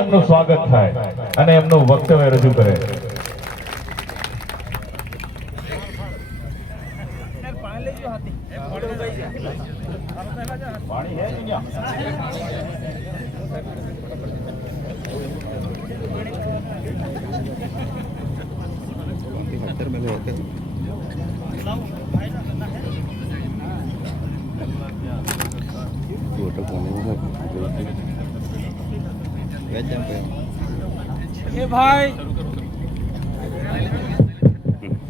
એમનું સ્વાગત થાય અને એમનું વક્તવ્ય રજૂ કરે। ए भाई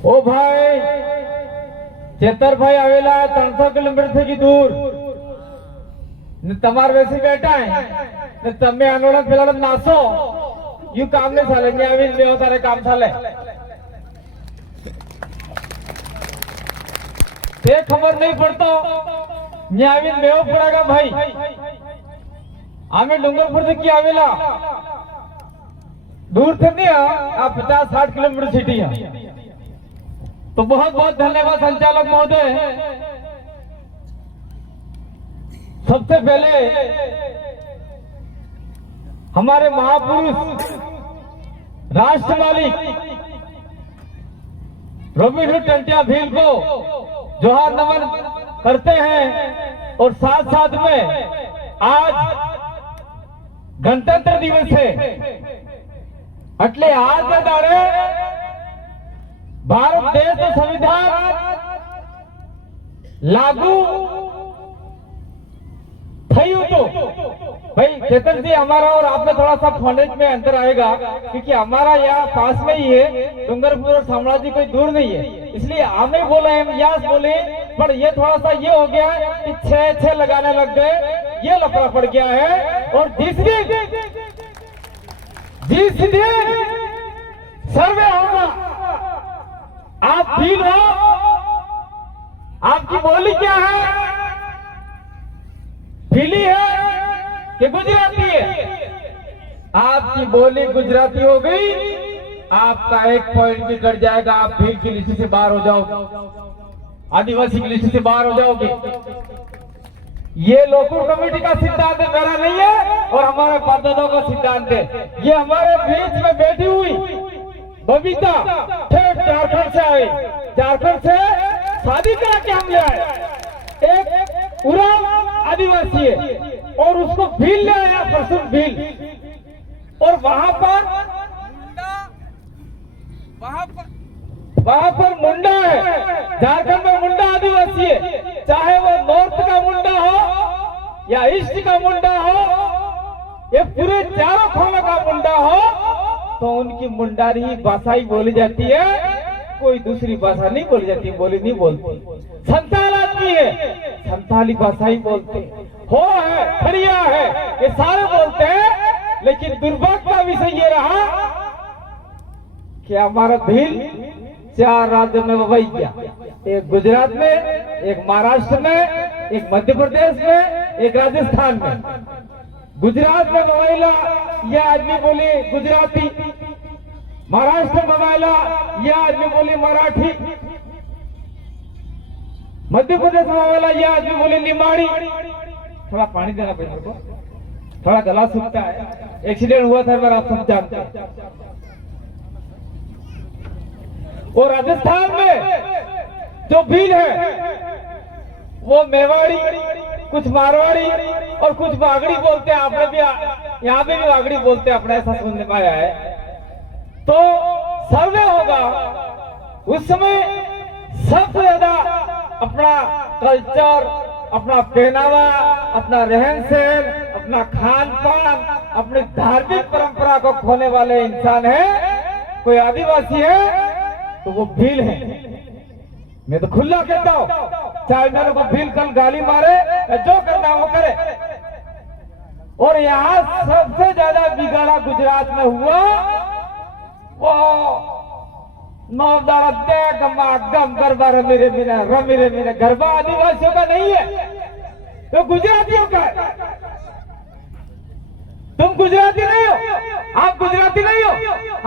ओ भाई चेतर भाई आवेला 300 किलोमीटर थी दूर ने तमार वैसे बैठा है ने तमे आनोड़ा फिलहाल नासो यू काम ने साले ने आवी ले तारे काम साले ते खबर नहीं पड़ता न्यावी मेव पड़ेगा भाई आमे डूंगरपुर से की आवेला दूर थे नहीं आप 50-60 किलोमीटर सिटी है। तो बहुत बहुत धन्यवाद संचालक महोदय। सबसे पहले हमारे महापुरुष राष्ट्र मालिक रॉबिनहुड टंटिया भील को जोहार नमन करते हैं और साथ साथ में आज गणतंत्र दिवस है એટલે આજ દાડે भारत देश संविधान लागू थयु तो भाई चेतन जी हमारा और आप में थोड़ा सा फोनेज में अंतर आएगा क्योंकि हमारा यहाँ पास में ही है डूंगरपुर और शामळाजी कोई दूर नहीं है इसलिए हमें बोले हम यस बोले पर ये थोड़ा सा ये हो गया कि 6 लगाने लग गए ये लफड़ा पड़ गया है। और जिस दिन सर्वे होगा आप फील हो आपकी बोली क्या है फीली है कि गुजराती है आपकी बोली गुजराती हो गई आपका 1 पॉइंट भी कट जाएगा आप भील की लिस्ट से बाहर हो जाओगे आदिवासी की लिस्ट से बाहर हो जाओगे। ये लोकल कमेटी का सिद्धांत है मेरा नहीं है और हमारे पादादों का सिद्धांत है। ये हमारे बीच में बैठी हुई बबीता झारखंड से आए झारखंड से शादी करा के हम ले आए एक उराव आदिवासी है और उसको भील ले आया प्रसून भील और वहां पर मुंडा है झारखंड में मुंडा आदिवासी है चाहे वो नॉर्थ का मुंडा हो या ईस्ट का मुंडा हो ये पूरे चारों खानों का मुंडा हो तो उनकी मुंडारी भाषा ही बोली जाती है कोई दूसरी भाषा नहीं बोली जाती बोली नहीं बोलती। संताल आदमी है संताली भाषा ही बोलते हो है खड़िया है ये सारे बोलते हैं लेकिन दुर्भाग्य का विषय ये रहा कि हमारा भील 4 राज्यों में वही गया एक गुजरात में एक महाराष्ट्र में एक मध्य प्रदेश में एक राजस्थान में। गुजरात में मोबाइला ये आदमी बोले गुजराती महाराष्ट्र में मोबाइला ये आदमी बोले मराठी मध्य प्रदेश में मोबाइला ये आदमी बोले निमाड़ी। थोड़ा पानी देना पड़ेगा को थोड़ा गला सूखता है एक्सीडेंट हुआ था अगर आप सब जानते हैं। और राजस्थान में जो भील है वो मेवाड़ी कुछ मारवाड़ी और कुछ बागड़ी बोलते हैं आपने भी यहाँ पे भी बागड़ी बोलते हैं अपना ऐसा सुनने में आया है। तो सर्वे होगा उस समय सबसे ज्यादा अपना कल्चर अपना पहनावा अपना रहन सहन अपना खान पान अपनी धार्मिक परंपरा को खोने वाले इंसान है कोई आदिवासी है तो वो भील है। मैं तो खुला कहता हूँ चाहे मेरे को भील कल गाली मारे जो करना वो करे। और यहाँ सबसे ज्यादा बिगाड़ा गुजरात में हुआ वो गम गरबा रमी रे गरबा आदिवासियों का नहीं है तो गुजरातियों का है। तुम गुजराती नहीं हो आप गुजराती नहीं हो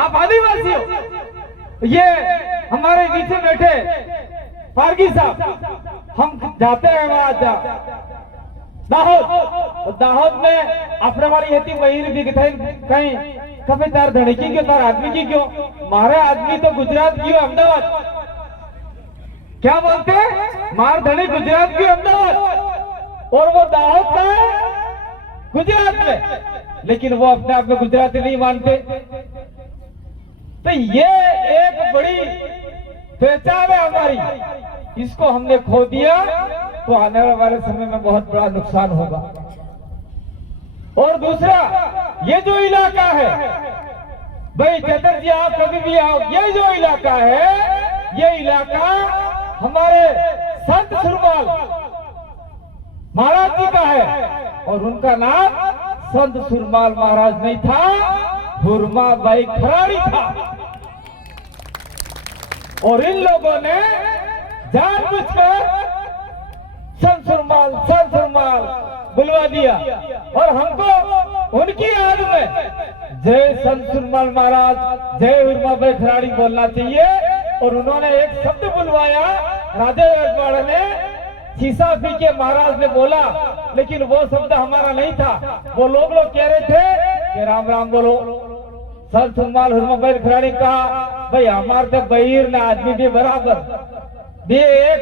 आप आदिवासी हो। ये हमारे नीचे बैठे फारगी साहब हम जाते हैं वहां दाहोद, दाहोद में अपने वाली हेती महीर दिखता कहीं कभी तार धड़की क्यों, तार आदमी की क्यों, मारे आदमी तो गुजरात की हो, अहमदाबाद। क्या बोलते हैं, मार धड़ी गुजरात की अहमदाबाद, और वो दाहोद का है गुजरात में, लेकिन वो अपने आप में गुजराती नहीं मानते। तो ये एक बड़ी पहचान है हमारी, इसको हमने खो दिया तो आने वाले समय में बहुत बड़ा नुकसान होगा। और दूसरा, ये जो इलाका है भाई चतर जी, आप कभी भी आओ, ये जो इलाका है, ये इलाका हमारे संत सुरमाल महाराज जी का है, और उनका नाम संत सुरमाल महाराज नहीं था, हुरमा बाई खराड़ी था। और इन लोगों ने जानबूझकर संत सुरमाल बुलवा दिया, और हमको उनकी याद में जय संत सुरमाल महाराज, जय हुरमा बाई खराड़ी बोलना चाहिए। और उन्होंने एक शब्द बुलवाया, राजा रजवाड़े ने शीशा पी के महाराज ने बोला, लेकिन वो शब्द हमारा नहीं था। वो लोग कह रहे थे कि राम राम बोलो। संत सुरमाल हुरमा बाई खराड़ी कहा, भाई हमारे तो बहिर ना आदमी भी बराबर, भी एक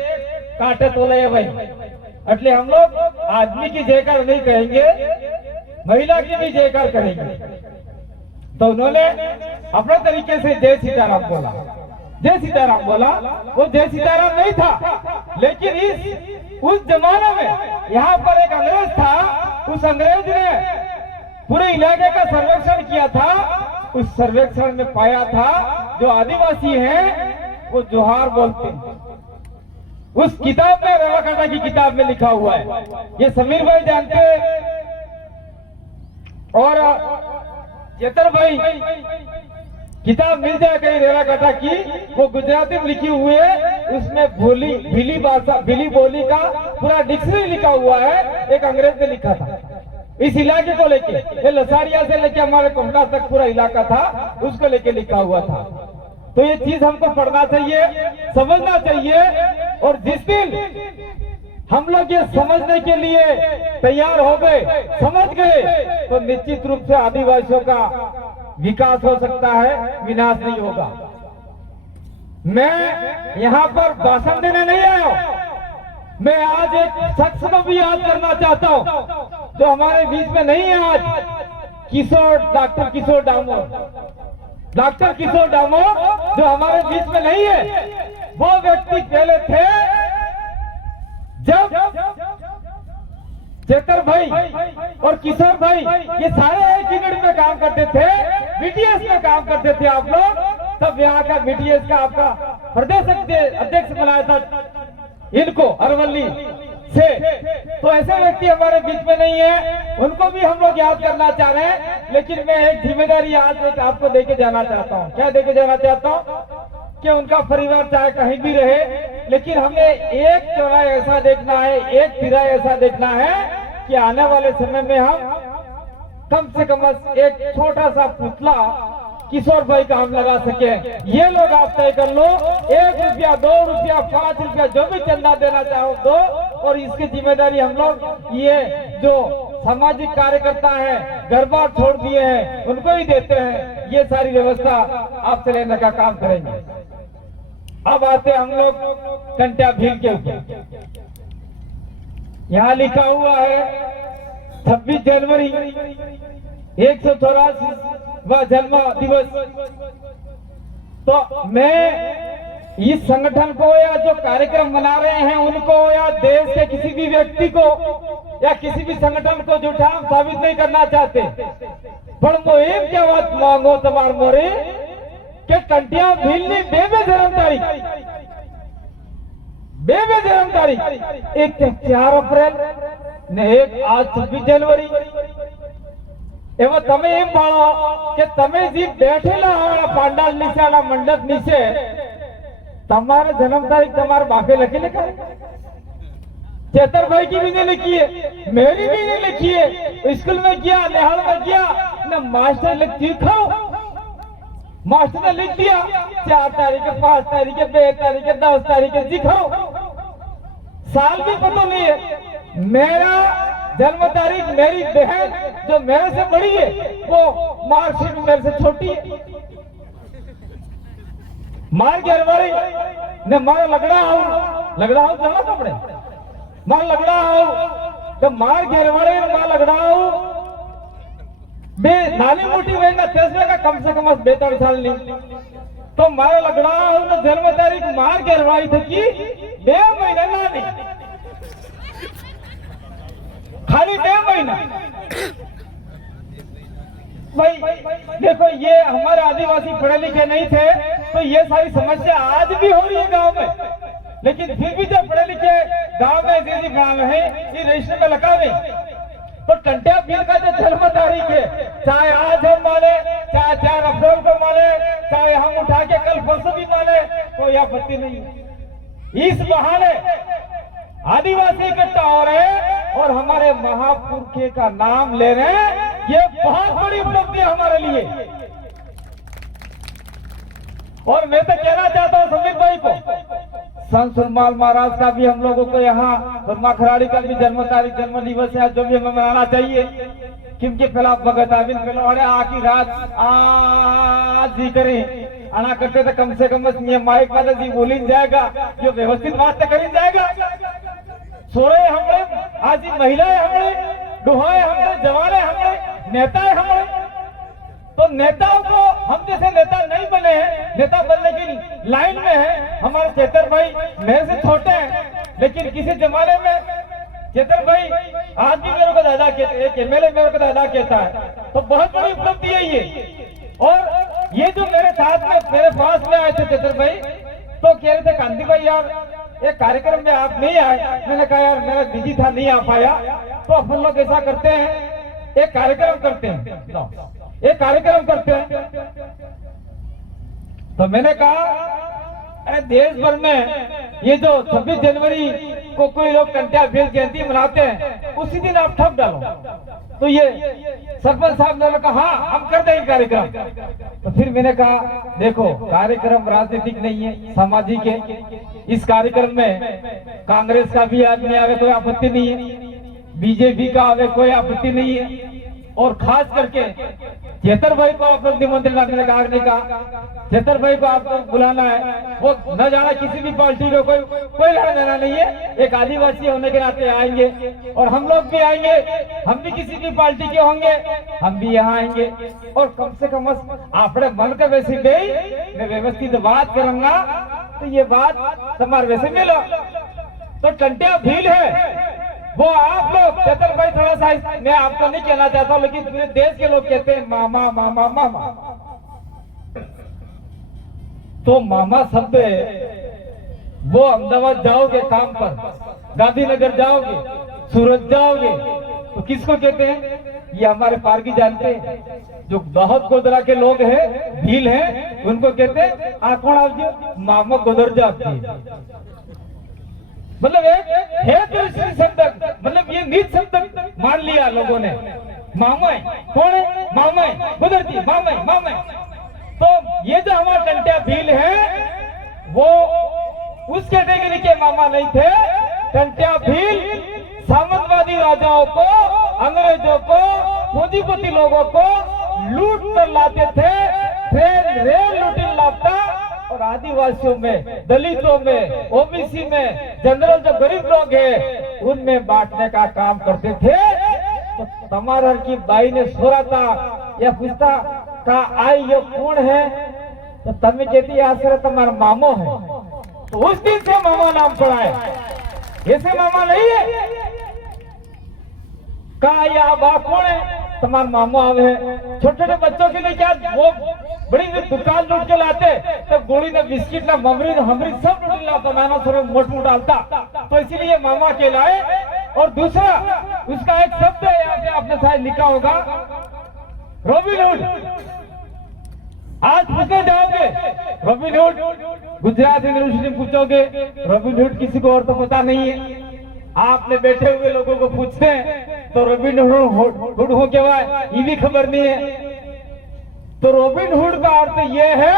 काटे तोले भाई, એટલે हम लोग आदमी की जयकार नहीं कहेंगे, महिला की भी जयकार करेंगे। तो उन्होंने अपने तरीके से जय सीताराम बोला, जय सीताराम बोला। वो जय सीताराम नहीं था, लेकिन उस जमाने में यहाँ पर एक अंग्रेज था, उस अंग्रेज ने पूरे इलाके का सर्वेक्षण किया था। उस सर्वेक्षण में पाया था जो आदिवासी हैं वो जोहार बोलते हैं। उस किताब में, रेवाकाटा की किताब में लिखा हुआ है, ये समीर भाई जानते हैं और चेतर भाई, किताब मिल जाए कहीं रेवाकाटा की, वो गुजराती में लिखी हुई है, उसमें भीली भाषा, भीली बोली का पूरा डिक्शनरी लिखा हुआ है, एक अंग्रेज ने लिखा था इस इलाके को लेके। ये लसारिया से लेके हमारे कोंडा तक पूरा इलाका था, उसको लेके लिखा हुआ था। तो ये चीज हमको पढ़ना चाहिए, समझना चाहिए। और जिस दिन हम लोग ये समझने के लिए तैयार हो गए, समझ गए, तो निश्चित रूप से आदिवासियों का विकास हो सकता है, विनाश नहीं होगा। मैं यहाँ पर भाषण देने नहीं आया हूँ, मैं आज एक शख्स को भी याद करना चाहता हूँ जो हमारे बीच में नहीं है आज, डॉक्टर किशोर डामोर। डॉक्टर किशोर डामोर जो हमारे बीच में नहीं है, वो व्यक्ति पहले थे जब चेतर भाई और किशोर भाई ये सारे एक यूनिट में काम करते थे, बीटीएस में काम करते थे आप लोग, तब यहाँ का बीटीएस का आपका प्रदेश अध्यक्ष बनाया था इनको अरवली से। तो ऐसे व्यक्ति हमारे बीच में नहीं है, उनको भी हम लोग याद करना चाह रहे हैं। लेकिन मैं एक जिम्मेदारी आज एक आपको देके जाना चाहता हूँ। क्या देके जाना चाहता हूँ कि उनका परिवार चाहे कहीं भी रहे, लेकिन हमें एक चौराहा ऐसा देखना है, एक तिराहा ऐसा देखना है कि आने वाले समय में हम कम से कम एक छोटा सा पुतला किशोर भाई का हम लगा सके। ये लोग आप तय कर लो, 1 रुपया, 2 रुपया, 5 रुपया, जो भी चंदा देना चाहो दो। और इसकी जिम्मेदारी हम लोग ये जो सामाजिक कार्यकर्ता है, घर बार छोड़ दिए हैं, उनको ही देते हैं। ये सारी व्यवस्था आपसे लेने का काम करेंगे। अब आते हम लोग कंटिया भील के ऊपर। यहाँ लिखा हुआ है 26 जनवरी 184वां जन्म दिवस। तो मैं इस संगठन को या जो कार्यक्रम मना रहे हैं उनको या देश के किसी भी व्यक्ति को या किसी भी संगठन को झूठा हम साबित नहीं करना चाहते, पर मुहिम क्या बात मांगो तमार मोरे के कंटिया भीलनी बेबे जन्म तारीख, बेबे जन्म तारीख एक 4 अप्रैल ने एक आज 26 जनवरी। एवं तमे एम भाळो के तमे जी बैठेला होवाना पांडाल नीचे मंडप नीचे तमारे जन्म तारीख तमारे बापे लखेले का? चेतर भाई की भी नहीं लिखी है, मेरी भी नहीं लिखी है। स्कूल में गया, निहाल में गया, न मास्टर लिख लिखाओ, मास्टर ने लिख दिया 4 तारीख, 5 तारीख, 2 तारीख, 10 तारीख लिखाओ। साल भी पता नहीं है। मेरा जन्म तारीख मेरी बहन जो मेरे से बड़ी है वो मार्कशीट मेरे से छोटी है। मार के अरवाड़ी ने मार लगड़ा हूँ जाना कपड़े मार लगड़ा हूँ तो मार के अरवाड़ी ने मार लगड़ा हूँ बे नानी मोटी बहन तेसरे का कम से कम 42 साल नहीं तो मारा लगड़ा हूँ तो जन्म तारीख मार के अरवाड़ी थी कि 2 महीने नानी खाली 2 महीना। भाई देखो ये हमारे आदिवासी पढ़े लिखे नहीं थे तो ये सारी समस्या आज भी हो रही है गांव में, लेकिन फिर भी जो पढ़े लिखे गांव में ऐसे गांव है ये रजिस्टर में लगा हुए तो टंटिया बिल का जो जन्म तारीख है चाहे आज हम माने चाहे 4 अप्रैल को माने चाहे हम उठा के कल परसों भी माने कोई आपत्ति नहीं है। इस बहाने आदिवासी इकट्ठा हो रहे हैं और हमारे महापुरुषों का नाम ले रहे हैं, ये बहुत बड़ी उपलब्धि है हमारे लिए। और मैं तो कहना चाहता हूँ समीर भाई को, संत सुरमाल महाराज का भी हम लोगों को यहाँ ब्रह्मा खराड़ी का भी जन्म तारीख जन्म दिवस है जो भी हमें मनाना चाहिए क्योंकि पहला भगत आबिन पहले आखिर रात आज ही करें आना करते तो कम से कम माइक वाले जी बोली जाएगा जो व्यवस्थित बात तो करी जाएगा। सोरे हमने आज महिलाएं हमने दुहाए हमने जवाने हमने नेताएं हमने तो नेताओं को हम जैसे नेता नहीं बने हैं, नेता बनने की लाइन में है। हमारे चेतर भाई मेरे से छोटे हैं लेकिन किसी जमाने में चेतर भाई आज भी मेरे को दादा कहते हैं, एक एमएलए मेरे को दादा कहता है तो बहुत बड़ी उपलब्धि है ये। और ये जो मेरे साथ में मेरे पास में आए थे चेतर भाई तो कह रहे थे कांति भाई यार एक कार्यक्रम में आप नहीं आए, मैंने कहा यार मेरा बिजी था नहीं आ पाया तो अपन लोग ऐसा करते हैं एक कार्यक्रम करते हैं एक कार्यक्रम करते हैं। तो मैंने कहा देश भर में ये जो 26 जनवरी को कोई लोग कंटिया भील जयंती मनाते हैं उसी दिन आप ठप डालो तो ये सरपंच साहब ने कहा हाँ हम कर देंगे कार्यक्रम। तो फिर मैंने कहा देखो कार्यक्रम राजनीतिक नहीं है सामाजिक है, इस कार्यक्रम में कांग्रेस का भी आदमी आवे कोई आपत्ति नहीं है, बीजेपी का आवे कोई आपत्ति नहीं है और खास करके चेतर भाई को आप लोग निमंत्रण रखने का नहीं कहा। चेतर भाई को आपको बुलाना है, वो न जाना किसी भी पार्टी को कोई लेना देना नहीं है, एक आदिवासी होने के नाते आएंगे और हम लोग भी आएंगे, हम भी किसी भी पार्टी के होंगे हम भी यहाँ आएंगे और कम से कम आपने मन का वैसे गई मैं व्यवस्थित बात करूंगा तो ये बात तुम्हारे वैसे मिलो तो टंटिया भील है वो आप लोग चेतर भाई थोड़ा सा मैं आपको नहीं कहना चाहता हूँ लेकिन पूरे देश के लोग कहते हैं मामा मामा मामा तो मामा शब्द वो अहमदाबाद जाओगे काम पर, गांधीनगर जाओगे, सूरत जाओगे तो किसको कहते हैं? ये हमारे पारगी जानते हैं जो बहुत गोदरा के लोग हैं भील हैं उनको कहते हैं आकोण आप मामा गोदर जाती मतलब एक है तो शब्द मतलब ये नीच शब्द मान लिया लोगों ने। मामाई कौन है? मामाई गुजरती मामाई मामाई। तो ये जो हमारा टंटिया भील है वो उस कैटेगरी के मामा नहीं थे। टंटिया भील सामंतवादी राजाओं को, अंग्रेजों को, पूंजीपति लोगों को लूट कर लाते थे, ट्रेन रेल लूट लाता और आदिवासियों में, दलितों में, ओबीसी में, जनरल जो गरीब लोग हैं उनमें बांटने का काम करते थे। तो तमार की बाई ने सोरा था या पूछता का आई ये कौन है तो तमें कहती आश्रय तुम्हारा मामो है तो उस दिन से मामा नाम पड़ा है, ऐसे मामा नहीं है। का या बा कौन है तुम्हारा मामो आवे है। छोटे छोटे बच्चों के लिए क्या वो बड़ी दुकान लूट के लाते तो गोली ना बिस्किट ना ममरी ना हमरी सब लूट लाता नाना थोड़े मोट मोट डालता तो इसीलिए मामा कहलाए। और दूसरा उसका एक शब्द है यहाँ पे आपने शायद लिखा होगा रॉबिन हुड। आज पूछने जाओगे रॉबिन हुड गुजरात यूनिवर्सिटी में पूछोगे रॉबिन हुड किसी को और तो पता नहीं है। आपने बैठे हुए लोगों को पूछते हैं तो रॉबिन हुड हो क्या ये भी खबर नहीं है। तो रॉबिन हुड का अर्थ यह है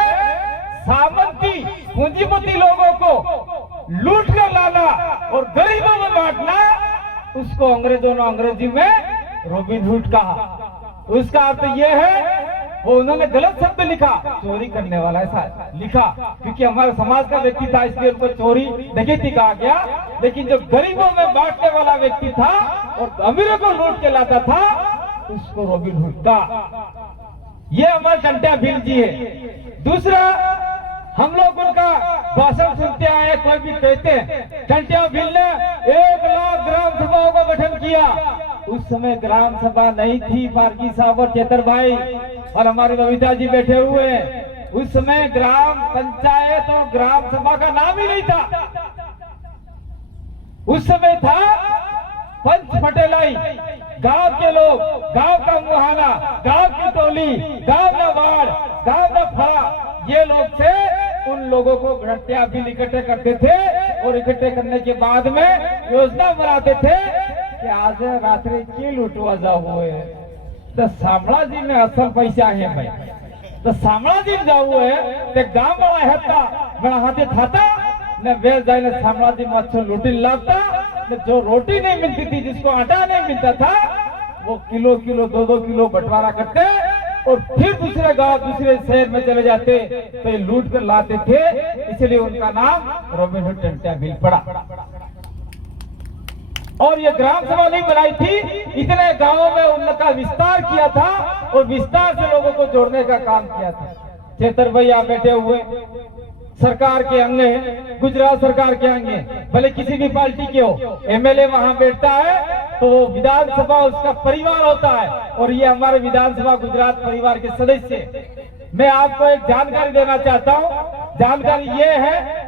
सामंती पूंजीपति लोगों को लूट कर लाना और गरीबों में बांटना, उसको अंग्रेजों ने अंग्रेजी में रॉबिन हुड कहा। उसका अर्थ यह है, वो उन्होंने गलत शब्द लिखा, चोरी करने वाला ऐसा लिखा, क्योंकि हमारे समाज का व्यक्ति था इसलिए उनको चोरी डकैती कहा गया। लेकिन जो गरीबों में बांटने वाला व्यक्ति था और अमीरों को लूट के लाता था, उसको रॉबिन हुड कहा। ये हमारे टंट्या भील जी है। दूसरा, हम लोग उनका भाषण सुनते आए, कोई भी कहते हैं टंट्या भील ने 1 लाख ग्राम सभाओं का गठन किया। उस समय ग्राम सभा नहीं थी, पारगी साहब और चेतर भाई और हमारे बबीता जी बैठे हुए हैं। उस समय ग्राम पंचायत और ग्राम सभा का नाम ही नहीं था। उस समय था पंच पटेलाई, गांव के लोग, गांव का मुहाना, गांव की टोली, गांव का वार्ड, गांव का फड़ा, ये लोग थे। उन लोगों को टंट्या भील इकट्ठे करते थे और इकट्ठे करने के बाद में योजना बनाते थे कि आज रात्रि की लूटवा जाओ है तो शामळाजी में असल पैसा है भाई, तो शामळाजी जाओ है ते गांव वाला हेता बड़ा हाथे थाता ने वे जाने शामळाजी में अच्छो लूटी लाता। जो रोटी नहीं मिलती थी, जिसको आटा नहीं मिलता था, वो किलो किलो 2-2 किलो बंटवारा करते और फिर दूसरे गांव दूसरे शहर में चले जाते, तो ये लूट कर लाते थे। इसलिए उनका नाम रॉबिन हुड टंट्या भील पड़ा। और ये ग्राम सभा नहीं बनाई थी, इतने गांवों में उनका विस्तार किया था और विस्तार से लोगों को जोड़ने का काम किया था। चेतर भैया बैठे हुए सरकार के अंग हैं, गुजरात सरकार के अंग हैं, भले किसी भी पार्टी के हो, एमएलए वहां बैठता है तो वो विधानसभा उसका परिवार होता है और ये हमारे विधानसभा गुजरात परिवार के सदस्य। मैं आपको एक जानकारी देना चाहता हूँ। जानकारी ये है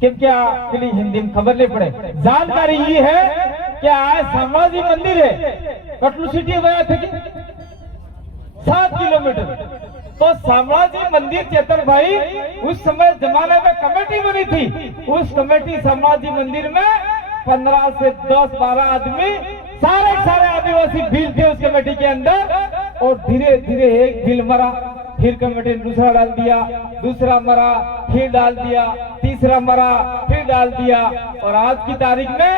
कि क्या हिंदी में खबर नहीं पड़े, जानकारी ये है कि आज शामळाजी मंदिर है, कटलू सिटी गया थे 7 किलोमीटर। तो शामळाजी मंदिर, चेतन भाई, उस समय जमाने में कमेटी बनी थी। उस कमेटी शामळाजी मंदिर में 15 से 10-12 आदमी, सारे आदिवासी भील थे उस कमेटी के अंदर। और धीरे धीरे एक भील मरा, फिर कमेटी ने दूसरा डाल दिया, दूसरा मरा, फिर डाल दिया, तीसरा मरा, फिर डाल दिया। और आज की तारीख में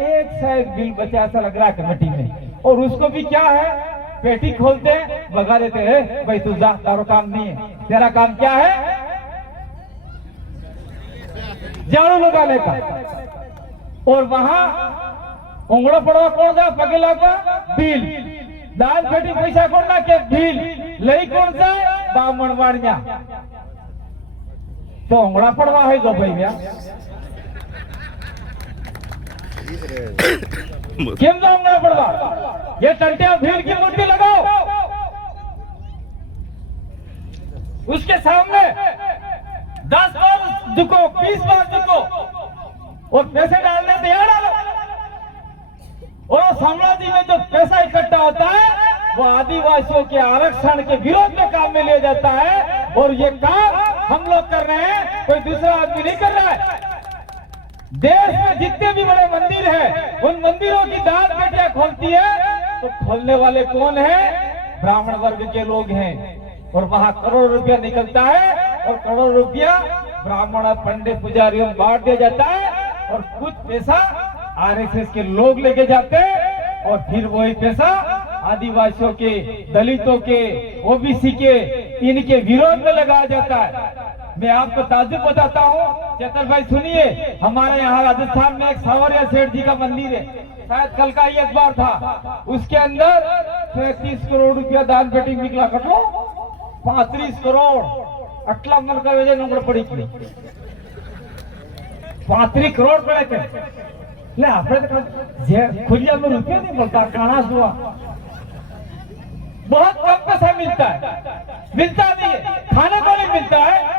एक सा एक भील बचा ऐसा लग रहा है कमेटी में। और उसको भी क्या है, पेटी खोलते भगा देते हैं, भाई तू जा, तारो काम नहीं है, तेरा काम क्या है, झाड़ू लगाने का। और वहां उंगड़ो पड़वा कौन जा, पगेला का भील, दान पेटी पैसा कौन ना के भील, लई कौन सा, बामण वाणिया। तो उंगड़ा पड़वा है जो भैया क्यों जाऊंगा पड़वा, ये टंट्या भील की मूर्ति लगाओ, उसके सामने 10 बार झुको, 20 बार झुको और पैसे डालने तैयार डालो। और शामळाजी में जो पैसा इकट्ठा होता है वो आदिवासियों के आरक्षण के विरोध में काम में लिया जाता है। और ये काम हम लोग कर रहे हैं, कोई दूसरा आदमी नहीं कर रहा है। देश में जितने भी बड़े मंदिर हैं, उन मंदिरों की दान पेटियां खोलती है तो खोलने वाले कौन है, ब्राह्मण वर्ग के लोग हैं। और वहां करोड़ रुपया निकलता है और करोड़ रुपया ब्राह्मण पंडित पुजारियों बांट दिया जाता है और कुछ पैसा आरएसएस के लोग लेके जाते हैं और फिर वही पैसा आदिवासियों के, दलितों के, ओबीसी के, इनके विरोध में लगाया जाता है। मैं आपको ताजुब बताता हूँ, चेतन भाई सुनिए, हमारे यहाँ राजस्थान में एक सावरिया सेठ जी का मंदिर है, शायद कल का ही अखबार था, उसके अंदर 33 करोड़ रुपया दान पेटी निकला, कटो 35 करोड़, अटला मन का वजह नंबर पड़ी 35 करोड़ पड़े थे। ले आपने तो खुलिया में रुपया नहीं बोलता, कहाँ हुआ, बहुत कम पैसा मिलता नहीं है, खाने को नहीं मिलता है।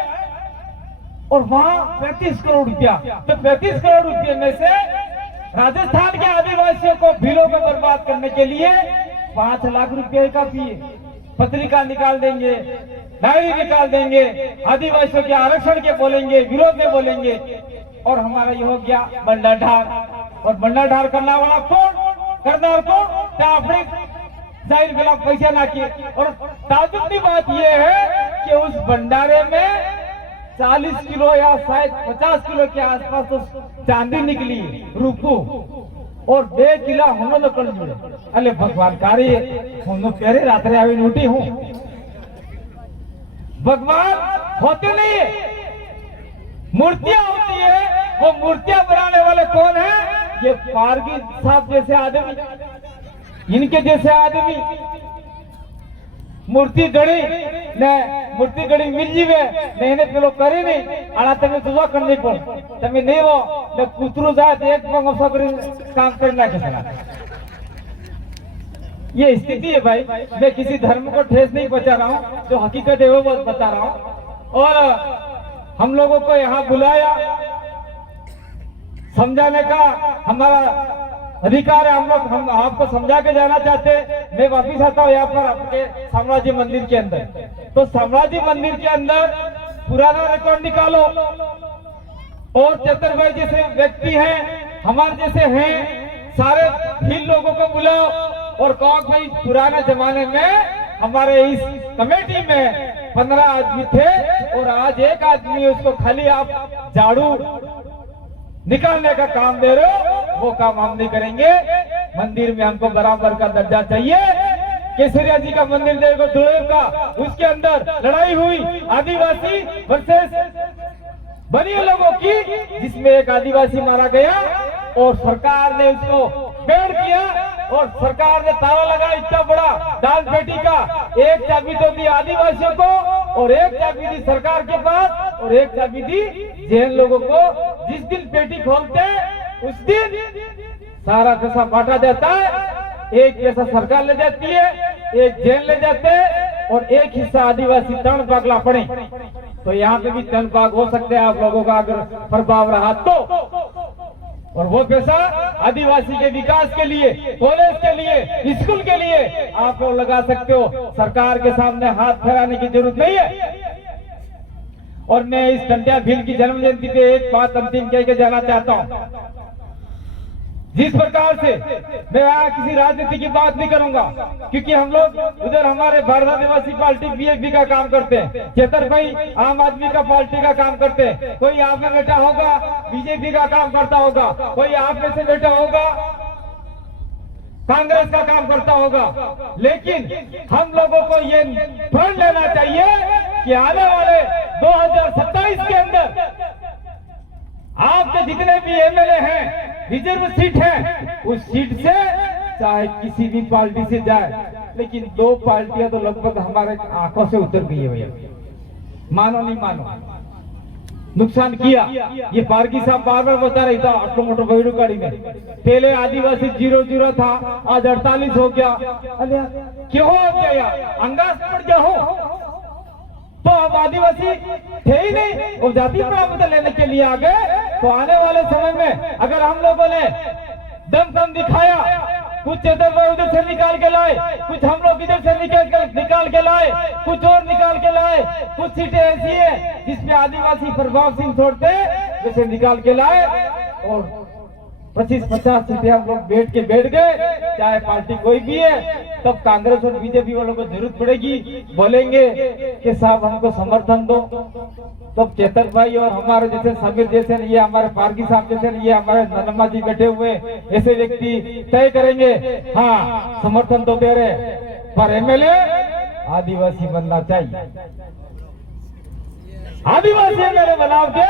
और वहां 35 करोड़ रुपया, तो 35 करोड़ रुपये में से राजस्थान के आदिवासियों को भीलों में बर्बाद करने के लिए 5 लाख रुपए काफी है। पत्रिका निकाल देंगे, डायरी निकाल देंगे, आदिवासियों के आरक्षण के बोलेंगे, विरोध में बोलेंगे। और हमारा ये हो गया बंडाढार, और बंडाढार करने वाला कौन, करनार कौन, अपने जाहिर गला पैसा ना किए। और ताजुब की बात यह है कि उस भंडारे में 40 किलो या शायद 50 किलो के आसपास तो चांदी निकली, रूपू। और 2 किला हम लोग कर जुड़े अले भगवान कार्य हम प्यारे रात्रि आवी लूटी हूँ भगवान होते नहीं है मूर्तियां होती है। वो मूर्तियां बनाने वाले कौन है? ये पारगी साहब जैसे आदमी, इनके जैसे आदमी मूर्ति गढ़ी ने मूर्ति गढ़ी मिल जीवे ने इन्हें पेलो करी नहीं आना तमे तुझा करनी पड़ तमे नहीं वो ने कुतरू जात एक पंग करी काम करना के सना। ये स्थिति है भाई। मैं किसी धर्म को ठेस नहीं पहुंचा रहा हूँ, जो हकीकत है वो बहुत बता रहा हूँ। और हम लोगों को यहाँ बुलाया, समझाने का हमारा अधिकार है। हम आपको समझा के जाना चाहते। मैं वापिस आता हूँ यहाँ पर आपके साम्राज्य मंदिर के अंदर। तो साम्राज्य मंदिर के अंदर पुराना रिकॉर्ड निकालो और चतर भाई जैसे व्यक्ति हैं, हमारे जैसे हैं, सारे भील लोगों को बुलाओ और कहो भाई पुराने जमाने में हमारे इस कमेटी में 15 आदमी थे और आज एक आदमी उसको खाली आप झाड़ू निकालने का काम दे रहे हो, वो काम हम नहीं करेंगे। मंदिर में हमको बराबर का दर्जा चाहिए। केसरिया जी का मंदिर देखो धुड़ेर का, उसके अंदर लड़ाई हुई आदिवासी वर्सेस बनिया लोगों की, जिसमें एक आदिवासी मारा गया और सरकार ने उसको बैन किया और सरकार ने ताला लगा इतना बड़ा दान पेटी का। एक चाबी तो दी आदिवासियों को और एक चाबी दी सरकार के पास और एक चाबी दी जैन लोगों को। जिस दिन पेटी खोलते उस दिन सारा पैसा बांटा जाता है। एक पैसा सरकार ले जाती है, एक जैन ले जाते हैं और एक हिस्सा आदिवासी तन पागला पड़े। तो यहाँ पे भी तन पाग हो सकते हैं आप लोगों का अगर प्रभाव रहा तो। और वो पैसा आदिवासी के विकास के लिए, कॉलेज के लिए, स्कूल के लिए आप लोग लगा सकते हो। सरकार के सामने हाथ फैलाने की जरूरत नहीं है। और मैं इस टंटिया भील की जन्म जयंती पे एक बात अंतिम कह के जाना चाहता हूँ। जिस प्रकार से मैं यहाँ किसी राजनीति की बात नहीं करूंगा, क्योंकि हम लोग उधर हमारे भारत आदिवासी पार्टी बीएपी का काम करते हैं, चेतर भाई आम आदमी का पार्टी का काम करते हैं, कोई यहाँ में बैठा होगा बीजेपी का काम करता होगा, कोई आप में से बैठा होगा कांग्रेस का काम करता होगा। लेकिन हम लोगों को ये प्रण लेना चाहिए कि आने वाले 2027 के अंदर आपके जितने भी एमएलए हैं, रिजर्व सीट है, उस सीट से चाहे किसी भी पार्टी से जाए, लेकिन 2 पार्टियां तो लगभग हमारे आंखों से उतर गई है भैया। मानो नहीं मानो, नुकसान किया। ये पारगी साहब बार बार बता रही था आटलो मोटो बैडू गाड़ी में। पहले आदिवासी 0-0 था, आज 48 हो गया। अरे क्यों हो गया? अंगास पड़ जाओ तो अब आदिवासी थे ही नहीं, वो जाति प्रमाण लेने के लिए आ गए। तो आने वाले समय में अगर हम लोगों ने दम दिखाया, कुछ चेतर भाई उधर से निकाल के लाए, कुछ हम लोग इधर से निकाल के लाए, कुछ और निकाल के लाए, कुछ सीटें ऐसी है जिसमें आदिवासी प्रभाव सिंह छोड़ते जैसे निकाल के लाए और 25-50 सीटें हम लोग बैठ गए। चाहे पार्टी कोई भी है, तब कांग्रेस और बीजेपी वालों को जरूरत पड़ेगी, बोलेंगे कि साहब हमको समर्थन दो। तब चेतन भाई और हमारे जैसे समीर जैसे, ये हमारे पारगी साहब जैसे, ये हमारे ननमा जी बैठे हुए ऐसे व्यक्ति तय करेंगे हाँ समर्थन तो दे रहे, पर एमएलए आदिवासी बनना चाहिए। आदिवासी एमएलए बनाओ के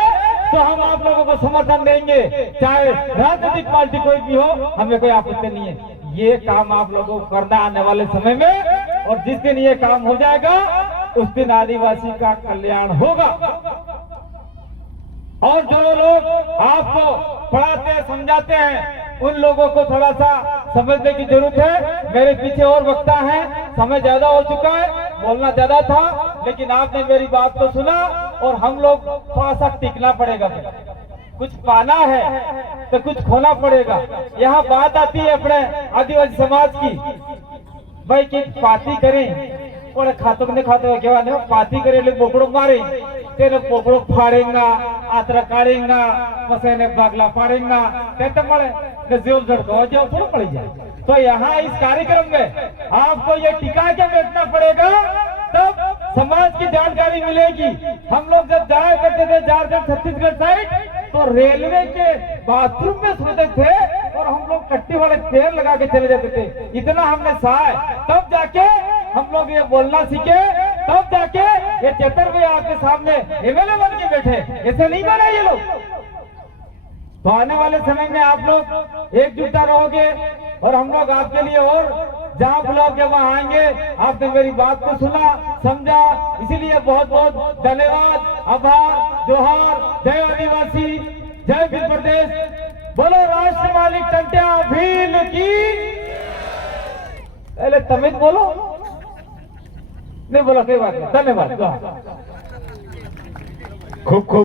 तो हम आप लोगों को समर्थन देंगे, चाहे राजनीतिक पार्टी कोई भी हो, हमें कोई आपत्ति नहीं है। ये काम आप लोगों को करना आने वाले समय में, और जिस दिन ये काम हो जाएगा उस दिन आदिवासी का कल्याण होगा। और जो लोग आपको पढ़ाते हैं, समझाते हैं, उन लोगों को थोड़ा सा समझने की जरूरत है। मेरे पीछे और वक्ता हैं, समय ज्यादा हो चुका है, बोलना ज्यादा था, लेकिन आपने मेरी बात को सुना और हम लोग थोड़ा सा टिकना पड़ेगा। कुछ पाना है तो कुछ खोना पड़ेगा। यहाँ बात आती है अपने आदिवासी समाज की, भाई कि पाती करें और खातों ने खाते केवा नहीं पाती करे ले बोकड़ो मारे तेरे बोकड़ो फाड़ेगा, आतरा काटेगा, पसे बागला फाड़ेगा, कहते मरे ने जेल झड़को जाओ थोड़ा पड़ जाए। तो यहाँ इस कार्यक्रम में आपको ये टिका के बैठना पड़ेगा, तब समाज की जानकारी मिलेगी। हम लोग जब जाया करते थे झारखंड छत्तीसगढ़ साइड, तो रेलवे के बाथरूम में सोते थे और हम लोग कट्टी वाले तेल लगा के चले जाते थे। इतना हमने सहा है, तब जाके हम लोग ये बोलना सीखे, तब जाके ये चेतर भी आपके सामने एमएलए बन के बैठे। ऐसे नहीं बने ये लोग। तो आने वाले समय में आप लोग एकजुटता रहोगे और हम लोग आपके लिए और जहां बुलाओगे वहां आएंगे। आपने मेरी बात को सुना, समझा, इसीलिए बहुत बहुत धन्यवाद, आभार, जोहार। जय आदिवासी, जय भील प्रदेश, बोलो राष्ट्र मालिक टंट्या भील की। पहले तमिल बोलो, नहीं बोला कोई बात नहीं, धन्यवाद। खूब खूब